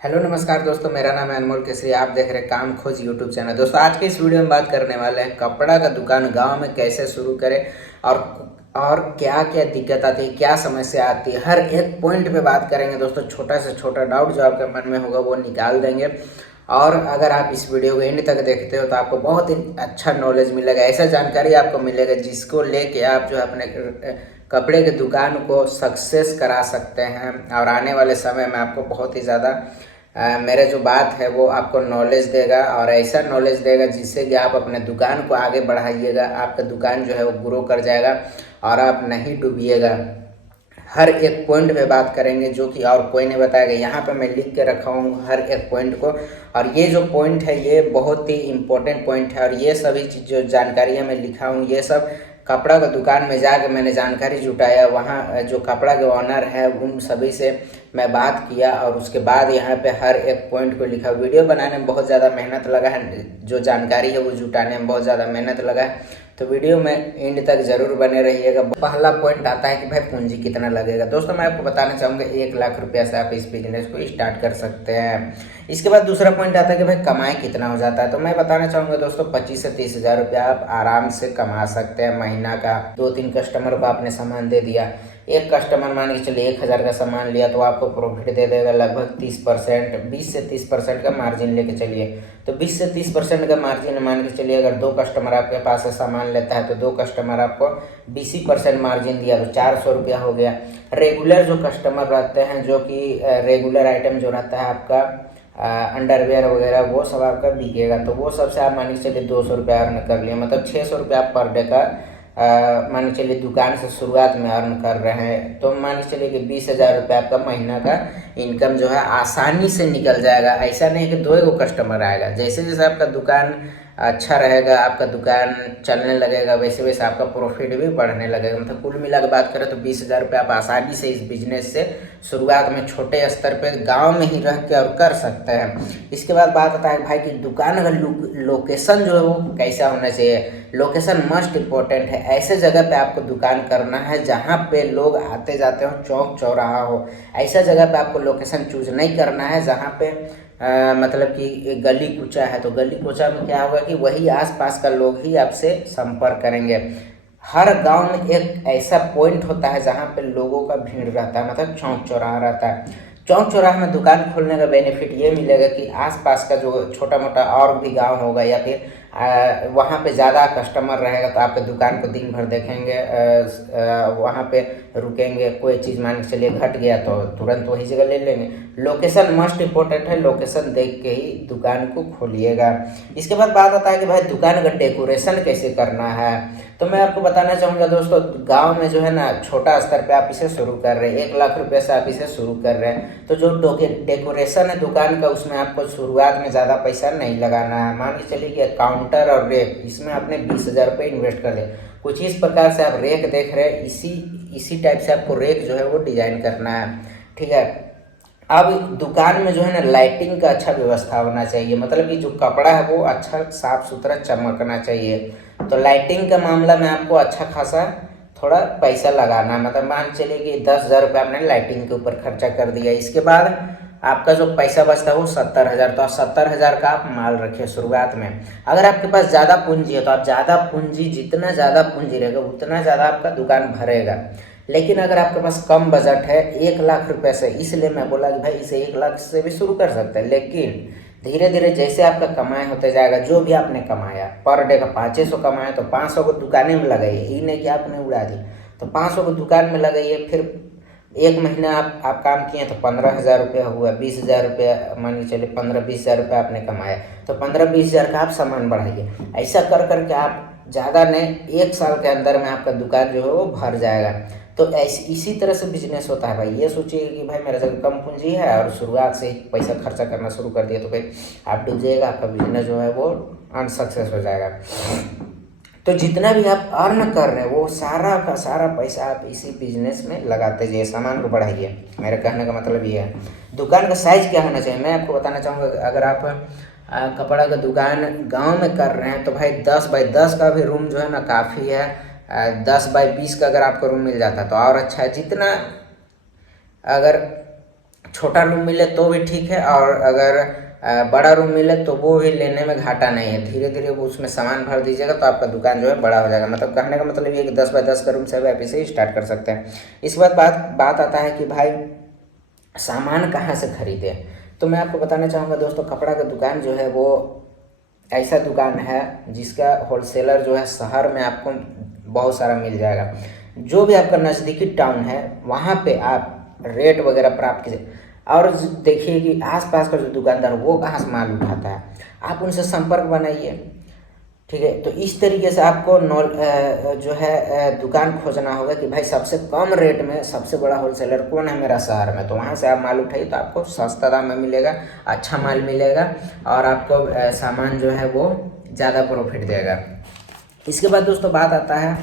Hello नमस्कार दोस्तों, मेरा नाम है अनमोल केसरी। आप देख रहे हैं काम खोज यूट्यूब चैनल। दोस्तों आज के इस वीडियो में बात करने वाले हैं कपड़ा का दुकान गांव में कैसे शुरू करें और क्या क्या दिक्कत आती है, क्या समस्या आती है, हर एक पॉइंट पे बात करेंगे दोस्तों। छोटा से छोटा डाउट जो आपके मन में होगा वो निकाल देंगे। और अगर आप इस वीडियो को एंड तक देखते हो तो आपको बहुत ही अच्छा नॉलेज मिलेगा, ऐसा जानकारी आपको मिलेगा जिसको लेके आप जो है अपने कपड़े की दुकान को सक्सेस करा सकते हैं। और आने वाले समय में आपको बहुत ही ज़्यादा मेरे जो बात है वो आपको नॉलेज देगा, और ऐसा नॉलेज देगा जिससे कि आप अपने दुकान को आगे बढ़ाइएगा, आपका दुकान जो है वो ग्रो कर जाएगा और आप नहीं डूबिएगा। हर एक पॉइंट पे बात करेंगे जो कि और कोई नहीं बताएगा। यहाँ पे मैं लिख के रखा हूँ हर एक पॉइंट को, और ये जो पॉइंट है ये बहुत ही इम्पोर्टेंट पॉइंट है। और ये सभी चीज़ जो जानकारियाँ मैं लिखा हूँ ये सब कपड़ा का दुकान में जाकर मैंने जानकारी जुटाया, वहाँ जो कपड़ा के ऑनर है उन सभी से मैं बात किया, और उसके बाद यहाँ पे हर एक पॉइंट को लिखा। वीडियो बनाने में बहुत ज़्यादा मेहनत लगा है, जो जानकारी है वो जुटाने में बहुत ज़्यादा मेहनत लगा है, तो वीडियो में एंड तक जरूर बने रहिएगा। पहला पॉइंट आता है कि भाई पूंजी कितना लगेगा। दोस्तों मैं आपको बताना चाहूँगा 1 लाख रुपया से आप इस बिजनेस को स्टार्ट कर सकते हैं। इसके बाद दूसरा पॉइंट आता है कि भाई कमाई कितना हो जाता है। तो मैं बताना चाहूँगा दोस्तों 25 से 30 हज़ार रुपया आप आराम से कमा सकते हैं महीना का। 2-3 कस्टमर को आपने सामान दे दिया, एक कस्टमर मान के चलिए 1,000 का सामान लिया तो आपको प्रॉफिट दे देगा लगभग 30%, 20 से 30% का मार्जिन लेके चलिए। तो 20 से 30% का मार्जिन मान के चलिए, अगर 2 कस्टमर आपके पास से सामान लेता है तो 2 कस्टमर आपको 20% मार्जिन दिया तो 400 रुपया हो गया। रेगुलर जो कस्टमर रहते हैं, जो कि रेगुलर आइटम जो रहता है आपका अंडरवेयर वगैरह, वो सब आपका बिकेगा, तो वो सबसे आप मान के चलिए 200 रुपया अर्न कर लिए, मतलब 600 रुपया पर डे का मान के चलिए दुकान से शुरुआत में अर्न कर रहे हैं। तो मान के चलिए कि 20,000 रुपया आपका महीना का इनकम जो है आसानी से निकल जाएगा। ऐसा नहीं कि 2 कस्टमर आएगा, जैसे जैसे आपका दुकान अच्छा रहेगा, आपका दुकान चलने लगेगा, वैसे वैसे आपका प्रॉफिट भी बढ़ने लगेगा। मतलब कुल मिला के बात करें तो 20,000 रुपये आप आसानी से इस बिजनेस से शुरुआत में छोटे स्तर पे गांव में ही रह के और कर सकते हैं। इसके बाद बात आता है भाई कि दुकान का लोकेशन जो है वो कैसा होना चाहिए। लोकेशन मस्ट इम्पोर्टेंट है। ऐसे जगह पे आपको दुकान करना है जहाँ पे लोग आते जाते हो, चौक चौराहा हो। ऐसा जगह पे आपको लोकेशन चूज नहीं करना है जहाँ पे मतलब कि गली कूचा है। तो गली कूचा में क्या होगा कि वही आसपास का लोग ही आपसे संपर्क करेंगे। हर गांव में एक ऐसा पॉइंट होता है जहाँ पे लोगों का भीड़ रहता है, मतलब चौक चौराहा रहता है। चौक चौराहे में दुकान खोलने का बेनिफिट ये मिलेगा कि आसपास का जो छोटा मोटा और भी गांव होगा या फिर वहाँ पे ज़्यादा कस्टमर रहेगा तो आपके दुकान को दिन भर देखेंगे, वहाँ पे रुकेंगे। कोई चीज़ मान के चलिए घट गया तो तुरंत वही जगह ले लेंगे। लोकेशन मस्ट इम्पोर्टेंट है, लोकेशन देख के ही दुकान को खोलिएगा। इसके बाद बात आता है कि भाई दुकान का डेकोरेशन कैसे करना है। तो मैं आपको बताना चाहूँगा दोस्तों, गांव में जो है ना छोटा स्तर पे आप इसे शुरू कर रहे हैं, 1 लाख रुपये से आप इसे शुरू कर रहे हैं, तो जो डेकोरेशन है दुकान का उसमें आपको शुरुआत में ज़्यादा पैसा नहीं लगाना है। मान के चलिए कि काउंटर और रेक, इसमें आपने 20,000 रुपये इन्वेस्ट कर दिए। कुछ इस प्रकार से आप रेक देख रहे हैं, इसी टाइप से आपको रेक जो है वो डिजाइन करना है, ठीक है। अब दुकान में जो है ना लाइटिंग का अच्छा व्यवस्था होना चाहिए, मतलब कि जो कपड़ा है वो अच्छा साफ सुथरा चमकना चाहिए। तो लाइटिंग का मामला में आपको अच्छा खासा थोड़ा पैसा लगाना है, मतलब मान चलिए कि 10,000 रुपये आपने लाइटिंग के ऊपर खर्चा कर दिया। इसके बाद आपका जो पैसा बचता है वो 70,000, तो आप 70,000 का आप माल रखिए शुरुआत में। अगर आपके पास ज़्यादा पूंजी है तो आप ज़्यादा पूंजी, जितना ज़्यादा पूंजी रहेगा उतना ज़्यादा आपका दुकान भरेगा। लेकिन अगर आपके पास कम बजट है 1 लाख रुपये से, इसलिए मैं बोला कि भाई इसे 1 लाख से भी शुरू कर सकते हैं। लेकिन धीरे धीरे जैसे आपका कमाई होते जाएगा, जो भी आपने कमाया पर डे का 500 कमाया तो 500 को दुकाने में लगाइए, ये नहीं कि आपने उड़ा दी। तो 500 को दुकान में लगाइए, फिर 1 महीना आप काम किए तो 15,000 रुपया हुआ, 20,000 रुपया मान के चलिए 15-20 हज़ार रुपया आपने कमाया, तो 15-20 हज़ार का आप सामान बढ़ाइए। ऐसा कर करके आप ज़्यादा नहीं 1 साल के अंदर में आपका दुकान जो है वो भर जाएगा। तो ऐसी इसी तरह से बिजनेस होता है भाई। ये सोचिए कि भाई मेरे जगह कम पूंजी है और शुरुआत से ही पैसा खर्चा करना शुरू कर दिया तो फिर आप डूब जाइएगा, आपका बिजनेस जो है वो अनसक्सेस हो जाएगा। तो जितना भी आप अर्न कर रहे हैं वो सारा का सारा पैसा आप इसी बिजनेस में लगाते जाइए, सामान को बढ़ाइए। मेरे कहने का मतलब ये है। दुकान का साइज क्या होना चाहिए, मैं आपको बताना चाहूँगा। अगर आप कपड़ा का दुकान गांव में कर रहे हैं तो भाई 10x10 का भी रूम जो है ना काफ़ी है। 10x20 का अगर आपको रूम मिल जाता तो और अच्छा है। जितना अगर छोटा रूम मिले तो भी ठीक है, और अगर बड़ा रूम मिले तो वो भी लेने में घाटा नहीं है। धीरे धीरे वो उसमें सामान भर दीजिएगा तो आपका दुकान जो है बड़ा हो जाएगा। मतलब कहने का मतलब ये कि 10 बाय 10 का रूम सब आप इसे स्टार्ट कर सकते हैं। इसके बाद बात आता है कि भाई सामान कहाँ से खरीदे। तो मैं आपको बताना चाहूँगा दोस्तों, कपड़ा का दुकान जो है वो ऐसा दुकान है जिसका होलसेलर जो है शहर में आपको बहुत सारा मिल जाएगा। जो भी आपका नज़दीकी टाउन है वहाँ पे आप रेट वगैरह प्राप्त कीजिए। और देखिए कि आसपास का जो दुकानदार वो कहाँ से माल उठाता है, आप उनसे संपर्क बनाइए। ठीक है, तो इस तरीके से आपको जो है दुकान खोजना होगा कि भाई सबसे कम रेट में सबसे बड़ा होलसेलर कौन है मेरा शहर में, तो वहाँ से आप माल उठाइए तो आपको सस्ता दाम में मिलेगा, अच्छा माल मिलेगा, और आपको सामान जो है वो ज़्यादा प्रॉफिट देगा। इसके बाद दोस्तों बात आता है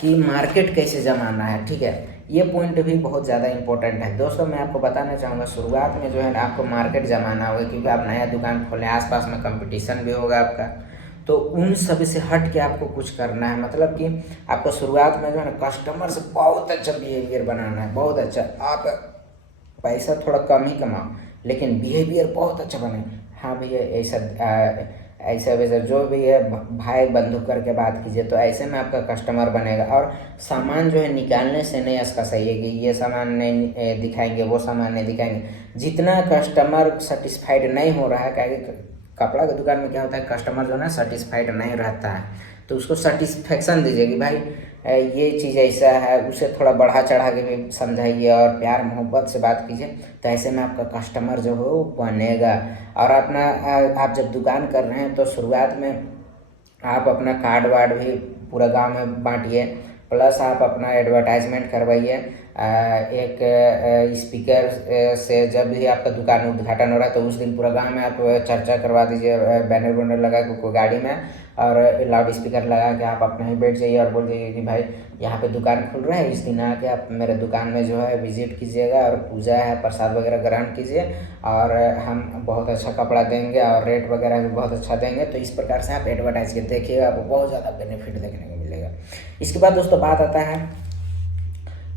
कि मार्केट कैसे जमाना है। ठीक है, ये पॉइंट भी बहुत ज़्यादा इंपॉर्टेंट है दोस्तों। मैं आपको बताना चाहूँगा, शुरुआत में जो है ना आपको मार्केट जमाना होगा, क्योंकि आप नया दुकान खोलें, आसपास में कंपटीशन भी होगा आपका, तो उन सभी से हट के आपको कुछ करना है। मतलब कि आपको शुरुआत में जो है ना कस्टमर से बहुत अच्छा बिहेवियर बनाना है, बहुत अच्छा। आप पैसा थोड़ा कम ही कमाओ लेकिन बिहेवियर बहुत अच्छा बने। हाँ भैया ऐसा वैसा जो भी है भाई बंधु करके बात कीजिए, तो ऐसे में आपका कस्टमर बनेगा। और सामान जो है निकालने से नहीं इसका सही है कि ये सामान नहीं दिखाएंगे, वो सामान नहीं दिखाएंगे। जितना कस्टमर सेटिस्फाइड नहीं हो रहा है, क्या कपड़ा की दुकान में क्या होता है, कस्टमर जो है ना सेटिस्फाइड नहीं रहता है, तो उसको सेटिस्फेक्शन दीजिए कि भाई ये चीज़ ऐसा है, उसे थोड़ा बढ़ा चढ़ा के भी समझाइए और प्यार मोहब्बत से बात कीजिए, तो ऐसे में आपका कस्टमर जो है वो बनेगा। और अपना आप जब दुकान कर रहे हैं तो शुरुआत में आप अपना कार्ड वार्ड भी पूरा गांव में बांटिए, प्लस आप अपना एडवर्टाइजमेंट करवाइए। एक स्पीकर से जब भी आपका दुकान उद्घाटन हो रहा है तो उस दिन पूरा गांव में आप चर्चा करवा दीजिए, बैनर वैनर लगा के कोई गाड़ी में, और लाउड स्पीकर लगा के आप अपने ही बैठ जाइए और बोल दीजिए कि भाई यहाँ पे दुकान खुल रहा है, इस दिन आके आप मेरे दुकान में जो है विजिट कीजिएगा, और पूजा है, प्रसाद वगैरह ग्रहण कीजिए, और हम बहुत अच्छा कपड़ा देंगे और रेट वगैरह भी बहुत अच्छा देंगे। तो इस प्रकार से आप एडवर्टाइज के देखिएगा, आपको बहुत ज़्यादा बेनिफिट देखने को मिलेगा। इसके बाद दोस्तों बात आता है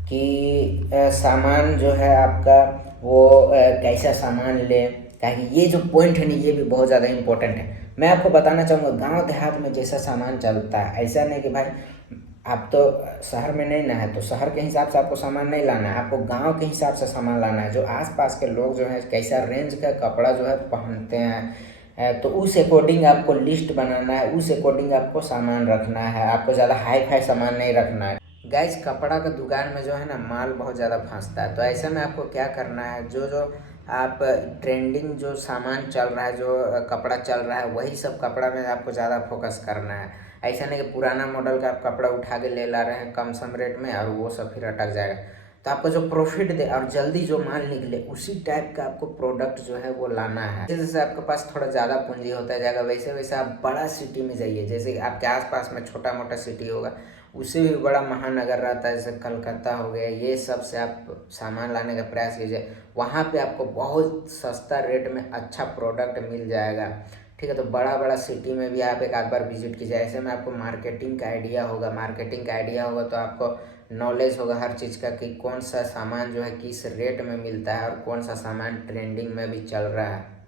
कि सामान जो है आपका वो कैसा सामान ले, ताकि ये जो पॉइंट है ना ये भी बहुत ज़्यादा इंपॉर्टेंट है। मैं आपको बताना चाहूँगा, गांव देहात में जैसा सामान चलता है ऐसा नहीं कि भाई आप तो शहर में नहीं ना है तो शहर के हिसाब से आपको सामान नहीं लाना है, आपको गांव के हिसाब से सामान लाना है। जो आसपास के लोग जो है कैसा रेंज का कपड़ा जो है पहनते हैं, तो उस अकॉर्डिंग आपको लिस्ट बनाना है, उस अकॉर्डिंग आपको सामान रखना है, आपको ज़्यादा हाई फाई सामान नहीं रखना है। गाइज कपड़ा का दुकान में जो है ना माल बहुत ज़्यादा फंसता है, तो ऐसे में आपको क्या करना है, जो जो आप ट्रेंडिंग जो सामान चल रहा है, जो कपड़ा चल रहा है, वही सब कपड़ा में आपको ज़्यादा फोकस करना है। ऐसा नहीं कि पुराना मॉडल का आप कपड़ा उठा के ले ला रहे हैं कम सम रेट में और वो सब फिर अटक जाएगा। तो आपको जो प्रॉफिट दे और जल्दी जो माल निकले उसी टाइप का आपको प्रोडक्ट जो है वो लाना है। जैसे जैसे आपके पास थोड़ा ज़्यादा पूंजी होता जाएगा वैसे वैसे आप बड़ा सिटी में जाइए। जैसे कि आपके आसपास में छोटा मोटा सिटी होगा, उससे भी बड़ा महानगर रहता है, जैसे कलकत्ता हो गया, ये सब से आप सामान लाने का प्रयास कीजिए। वहाँ पे आपको बहुत सस्ता रेट में अच्छा प्रोडक्ट मिल जाएगा। ठीक है, तो बड़ा बड़ा सिटी में भी आप एक आध बार विजिट कीजिए। ऐसे में आपको मार्केटिंग का आइडिया होगा, मार्केटिंग का आइडिया होगा तो आपको नॉलेज होगा हर चीज़ का कि कौन सा सामान जो है किस रेट में मिलता है और कौन सा सामान ट्रेंडिंग में भी चल रहा है।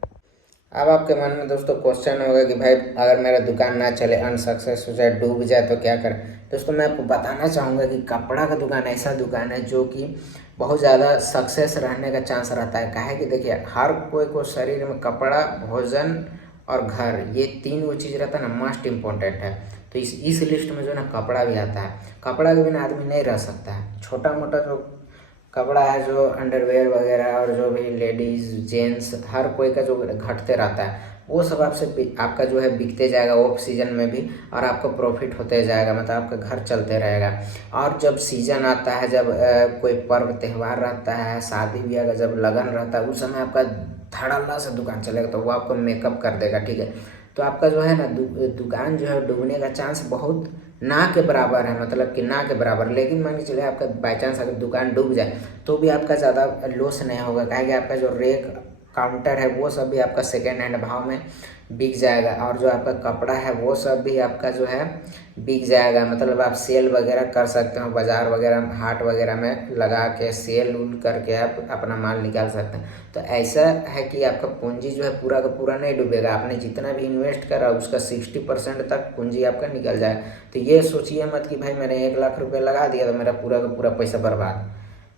अब आपके मन में दोस्तों क्वेश्चन होगा कि भाई अगर मेरा दुकान ना चले, अनसक्सेस हो जाए, डूब जाए तो क्या करें। दोस्तों मैं आपको बताना चाहूँगा कि कपड़ा का दुकान ऐसा दुकान है जो कि बहुत ज़्यादा सक्सेस रहने का चांस रहता है। काहे कि देखिए हर कोई को शरीर में कपड़ा, भोजन और घर, ये तीन वो चीज़ रहता है ना, मस्ट इम्पोर्टेंट है। तो इस लिस्ट में जो है ना कपड़ा भी आता है। कपड़ा के बिना आदमी नहीं रह सकता है। छोटा मोटा जो कपड़ा है, जो अंडरवेयर वगैरह और जो भी लेडीज़ जेंट्स हर कोई का जो घटते रहता है, वो सब आपका जो है बिकते जाएगा ऑफ सीजन में भी, और आपको प्रॉफिट होते जाएगा, मतलब आपका घर चलते रहेगा। और जब सीजन आता है, जब कोई पर्व त्यौहार रहता है, शादी ब्याह का जब लगन रहता है, उस समय आपका धड़ल्ला से दुकान चलेगा, तो वो आपको मेकअप कर देगा। ठीक है, तो आपका जो है ना दुकान जो है डूबने का चांस बहुत ना के बराबर है, मतलब कि ना के बराबर। लेकिन मान के चलिए आपका बाई चांस अगर दुकान डूब जाए तो भी आपका ज़्यादा लॉस नहीं होगा, काहे कि आपका जो रेक काउंटर है वो सब भी आपका सेकेंड हैंड भाव में बिक जाएगा। और जो आपका कपड़ा है वो सब भी आपका जो है बिक जाएगा। मतलब आप सेल वगैरह कर सकते हो, बाज़ार वगैरह हाट वगैरह में लगा के सेल उल करके आप अपना माल निकाल सकते हैं। तो ऐसा है कि आपका पूंजी जो है पूरा का पूरा नहीं डूबेगा। आपने जितना भी इन्वेस्ट करा उसका 60% तक पूंजी आपका निकल जाए। तो ये सोचिए मत कि भाई मैंने 1 लाख रुपये लगा दिया तो मेरा पूरा का पूरा पैसा बर्बाद।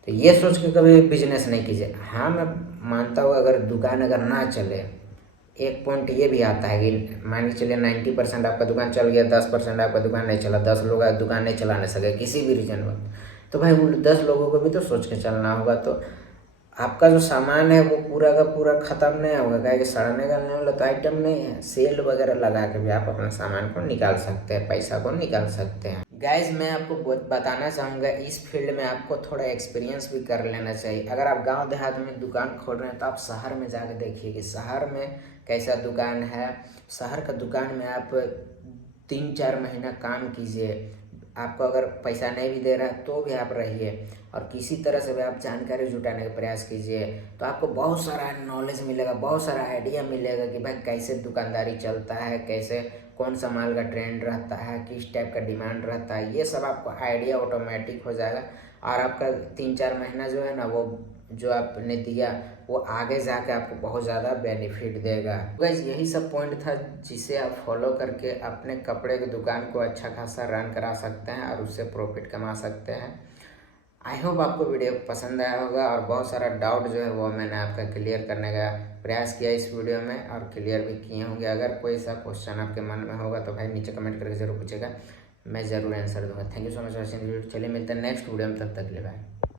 तो ये सोच के कभी बिजनेस नहीं कीजिए। हाँ, मैं मानता हूँ अगर दुकान अगर ना चले, एक पॉइंट ये भी आता है कि मान के चलिए 90% आपका दुकान चल गया, 10% आपका दुकान नहीं चला, 10 लोग दुकान नहीं चलाने सके किसी भी रीजन में, तो भाई उन 10 लोगों को भी तो सोच के चलना होगा। तो आपका जो सामान है वो पूरा का पूरा ख़त्म नहीं होगा, क्या कि सड़ने गलने वाला तो आइटम नहीं है। सेल वगैरह लगा के भी आप अपने सामान को निकाल सकते हैं, पैसा को निकाल सकते हैं। गाइज मैं आपको बताना चाहूँगा, इस फील्ड में आपको थोड़ा एक्सपीरियंस भी कर लेना चाहिए। अगर आप गांव देहात में दुकान खोल रहे हैं तो आप शहर में जाकर देखिए कि शहर में कैसा दुकान है। शहर का दुकान में आप 3-4 महीना काम कीजिए, आपको अगर पैसा नहीं भी दे रहा है तो भी आप रहिए और किसी तरह से भी आप जानकारी जुटाने का प्रयास कीजिए। तो आपको बहुत सारा नॉलेज मिलेगा, बहुत सारा आइडिया मिलेगा कि भाई कैसे दुकानदारी चलता है, कैसे कौन सा माल का ट्रेंड रहता है, किस टाइप का डिमांड रहता है। ये सब आपको आइडिया ऑटोमेटिक हो जाएगा और आपका 3-4 महीना जो है ना वो जो आपने दिया वो आगे जाके आपको बहुत ज़्यादा बेनिफिट देगा। गाइस यही सब पॉइंट था जिसे आप फॉलो करके अपने कपड़े की दुकान को अच्छा खासा रन करा सकते हैं और उससे प्रॉफिट कमा सकते हैं। आई होप आपको वीडियो पसंद आया होगा और बहुत सारा डाउट जो है वो मैंने आपका क्लियर करने का प्रयास किया इस वीडियो में और क्लियर भी किए होंगे। अगर कोई सा क्वेश्चन आपके मन में होगा तो भाई नीचे कमेंट करके जरूर पूछेगा, मैं ज़रूर आंसर दूंगा। Thank you so much for watching video. चलिए मिलते हैं नेक्स्ट वीडियो में, तब तक के लिए बाय।